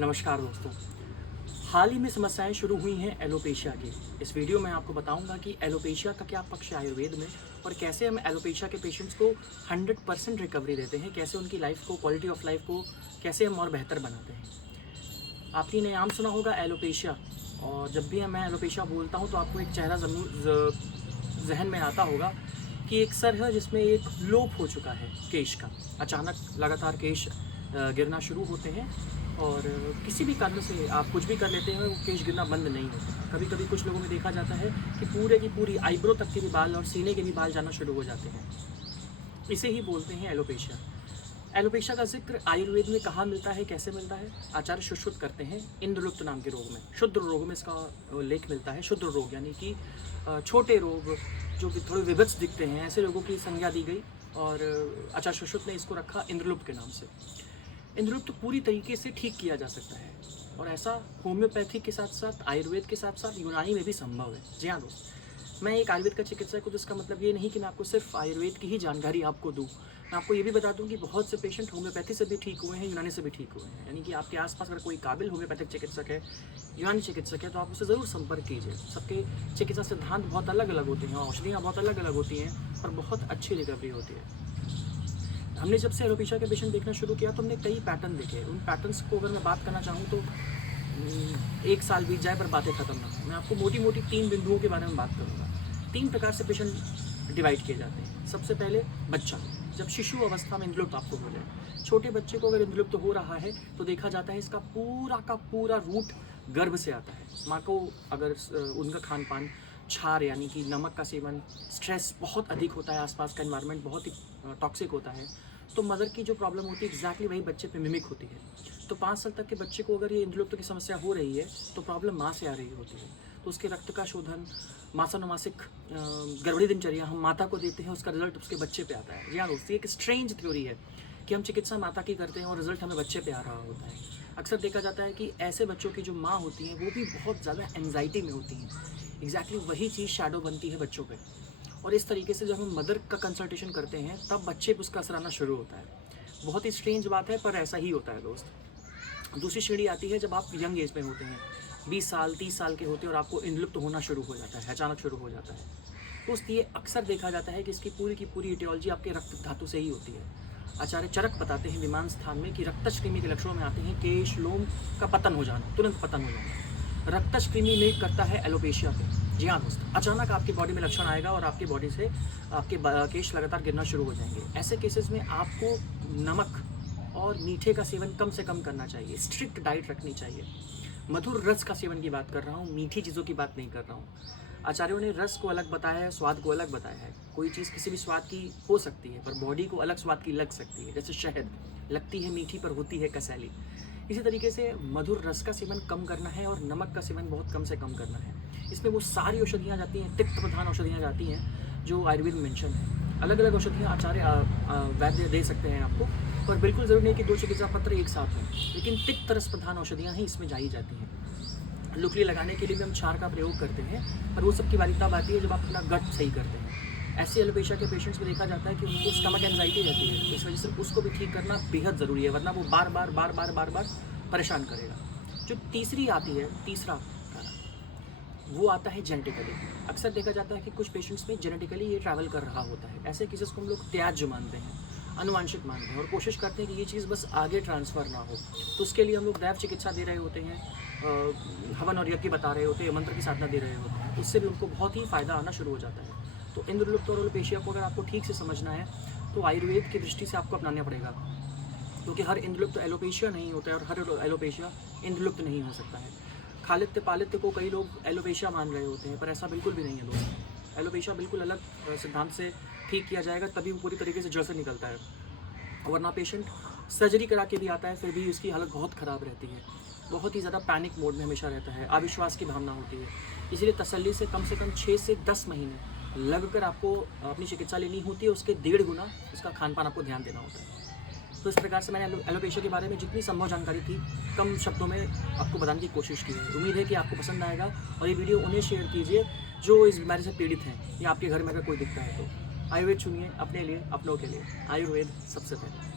नमस्कार दोस्तों। हाल ही में समस्याएं शुरू हुई हैं एलोपेशिया की। इस वीडियो में आपको बताऊंगा कि एलोपेशिया का क्या पक्ष है आयुर्वेद में और कैसे हम एलोपेशिया के पेशेंट्स को 100% रिकवरी देते हैं, कैसे उनकी लाइफ को, क्वालिटी ऑफ लाइफ को कैसे हम और बेहतर बनाते हैं। आपने नाम सुना होगा एलोपेशिया, और जब भी मैं एलोपेशिया बोलता हूँ तो आपको एक चेहरा जहन में आता होगा कि एक सर है जिसमें एक लोप हो चुका है केश का। अचानक लगातार केश गिरना शुरू होते हैं और किसी भी कारण से आप कुछ भी कर लेते हैं, वो केश गिरना बंद नहीं होता। कभी कभी कुछ लोगों में देखा जाता है कि पूरे की पूरी आईब्रो तक के भी बाल और सीने के भी बाल जाना शुरू हो जाते हैं। इसे ही बोलते हैं एलोपेशिया। एलोपेशिया का जिक्र आयुर्वेद में कहाँ मिलता है, कैसे मिलता है? आचार्य सुश्रुत करते हैं इंद्रलुप्त नाम के रोग में। शुद्ध रोग में इसका उल्लेख मिलता है। शुद्ध रोग यानी कि छोटे रोग जो कि थोड़े विभत्स दिखते हैं, ऐसे रोगों की संज्ञा दी गई और आचार्य सुश्रुत ने इसको रखा इंद्रलुप्त के नाम से। इंद्रलुप्त पूरी तरीके से ठीक किया जा सकता है और ऐसा होम्योपैथी के साथ साथ, आयुर्वेद के साथ साथ यूनानी में भी संभव है। जी हाँ दोस्त, मैं एक आयुर्वेद का चिकित्सक हूँ, तो इसका मतलब ये नहीं कि मैं आपको सिर्फ आयुर्वेद की ही जानकारी आपको दूँ। मैं आपको ये भी बता दूँ कि बहुत से पेशेंट होम्योपैथी से भी ठीक हुए हैं, यूनानी से भी ठीक हुए हैं। यानी कि आपके आसपास अगर कोई काबिल होम्योपैथिक चिकित्सक है, यूनानी चिकित्सक है, तो आप उससे ज़रूर संपर्क कीजिए। सबके चिकित्सा सिद्धांत बहुत अलग अलग होते हैं, औषधियाँ बहुत अलग अलग होती हैं और बहुत अच्छी रिकवरी होती है। हमने जब से एलोपेशिया के पेशेंट देखना शुरू किया तो हमने कई पैटर्न देखे। उन पैटर्न्स को अगर मैं बात करना चाहूँ तो 1 साल बीत जाए पर बातें खत्म ना हो। मैं आपको मोटी मोटी 3 बिंदुओं के बारे में बात करूँगा। 3 प्रकार से पेशेंट डिवाइड किए जाते हैं। सबसे पहले बच्चा, जब शिशु अवस्था में इंद्रलुप्त आपको हो जाए। छोटे बच्चे को अगर इंद्रलुप्त हो रहा है तो देखा जाता है इसका पूरा का पूरा रूट गर्भ से आता है। माँ को अगर उनका खान पान, क्षार यानी कि नमक का सेवन, स्ट्रेस बहुत अधिक होता है, आसपास का एनवायरनमेंट बहुत ही टॉक्सिक होता है, तो मदर की जो प्रॉब्लम होती है एग्जैक्टली वही बच्चे पे मिमिक होती है। तो 5 साल तक के बच्चे को अगर ये इंद्रलुप्त की समस्या हो रही है तो प्रॉब्लम माँ से आ रही होती है। तो उसके रक्त का शोधन, मासानुमासिक गड़बड़ी दिनचर्या हम माता को देते हैं, उसका रिजल्ट उसके बच्चे पे आता है। जी हाँ दोस्तों, एक स्ट्रेंज थ्योरी है कि हम चिकित्सा माता की करते हैं और रिजल्ट हमें बच्चे पे आ रहा होता है। अक्सर देखा जाता है कि ऐसे बच्चों की जो माँ होती हैं वो भी बहुत ज़्यादा एंजाइटी में होती हैं। एग्जैक्टली वही चीज़ शैडो बनती है बच्चों पे, और इस तरीके से जब हम मदर का कंसल्टेशन करते हैं तब बच्चे पे उसका असर आना शुरू होता है। बहुत ही स्ट्रेंज बात है पर ऐसा ही होता है दोस्त। दूसरी श्रेणी आती है जब आप यंग एज में होते हैं, 20 साल 30 साल के होते हैं और आपको इंद्रलुप्त होना शुरू हो जाता है, अचानक शुरू हो जाता है। दोस्त ये अक्सर देखा जाता है कि इसकी पूरी की पूरी इटियोलॉजी आपके रक्त धातु से ही होती है। आचार्य चरक बताते हैं विमान स्थान में कि रक्तश-कृमि के लक्षणों में आते हैं केश, लोम का पतन हो जाना, तुरंत पतन हो जाना। रक्तश-कृमि में करता है एलोपेशिया पे। जी हाँ दोस्त, अचानक आपकी बॉडी में लक्षण आएगा और आपकी बॉडी से आपके केश लगातार गिरना शुरू हो जाएंगे। ऐसे केसेस में आपको नमक और मीठे का सेवन कम से कम करना चाहिए, स्ट्रिक्ट डाइट रखनी चाहिए। मधुर रस का सेवन की बात कर रहा हूँ, मीठी चीज़ों की बात नहीं कर रहा हूँ। आचार्यों ने रस को अलग बताया है, स्वाद को अलग बताया है। कोई चीज़ किसी भी स्वाद की हो सकती है पर बॉडी को अलग स्वाद की लग सकती है। जैसे शहद लगती है मीठी पर होती है कसैली। इसी तरीके से मधुर रस का सेवन कम करना है और नमक का सेवन बहुत कम से कम करना है। इसमें वो सारी औषधियाँ जाती हैं, तिक्त प्रधान औषधियाँ जाती हैं जो आयुर्वेद में मेंशन है। अलग अलग औषधियाँ आचार्य वैद्य दे सकते हैं आपको, पर बिल्कुल ज़रूरी नहीं कि 2 चिकित्सा पत्र एक साथ हों, लेकिन तिक्त रस प्रधान औषधियाँ ही इसमें जाई जाती हैं। लुकली लगाने के लिए भी हम क्षार का प्रयोग करते हैं, पर वो सब की बारी तब आती है जब आप अपना गट सही करते हैं। ऐसे एलोपेशिया के पेशेंट्स में देखा जाता है कि उनको स्टमक एंजाइटी रहती है, इस वजह से उसको भी ठीक करना बेहद ज़रूरी है, वरना वो बार बार परेशान करेगा। जो तीसरी आती है, तीसरा कारण वो आता है जेनेटिकली। अक्सर देखा जाता है कि कुछ पेशेंट्स में जेनेटिकली ये ट्रैवल कर रहा होता है। ऐसे केसेस को हम लोग त्याज्य मानते हैं, अनुवांशिक मानते हैं और कोशिश करते हैं कि ये चीज़ बस आगे ट्रांसफ़र ना हो। तो उसके लिए हम लोग दैव चिकित्सा दे रहे होते हैं, हवन और यज्ञ बता रहे होते हैं, मंत्र की साधना दे रहे होते हैं। उससे भी उनको बहुत ही फ़ायदा आना शुरू हो जाता है। तो इंद्रलुप्त और एलोपेशिया को अगर आपको ठीक से समझना है तो आयुर्वेद की दृष्टि से आपको अपनाना पड़ेगा, क्योंकि हर इंद्रलुप्त एलोपेशिया नहीं होता है और हर एलोपेशिया इंद्रलुप्त नहीं हो सकता है। खालित्य पालित्य को कई लोग एलोपेशिया मान रहे होते हैं, पर ऐसा बिल्कुल भी नहीं है दोस्तों। एलोपेशिया बिल्कुल अलग सिद्धांत से ठीक किया जाएगा तभी वो पूरी तरीके से जड़ से निकलता है, वरना पेशेंट सर्जरी करा के भी आता है फिर भी उसकी हालत बहुत ख़राब रहती है। बहुत ही ज़्यादा पैनिक मोड में हमेशा रहता है, अविश्वास की भावना होती है। इसलिए तसल्ली से कम 6 से 10 महीने लगकर आपको अपनी चिकित्सा लेनी होती है, उसके 1.5 गुना उसका खान पान आपको ध्यान देना होता है। तो इस प्रकार से मैंने एलोपेशिया के बारे में जितनी संभव जानकारी थी कम शब्दों में आपको बताने की कोशिश की है। उम्मीद है कि आपको पसंद आएगा और ये वीडियो उन्हें शेयर कीजिए जो इस बीमारी से पीड़ित हैं या आपके घर में अगर कोई दिखता है तो। आयुर्वेद चुनिए अपने लिए, अपनों के लिए। आयुर्वेद सबसे पहले।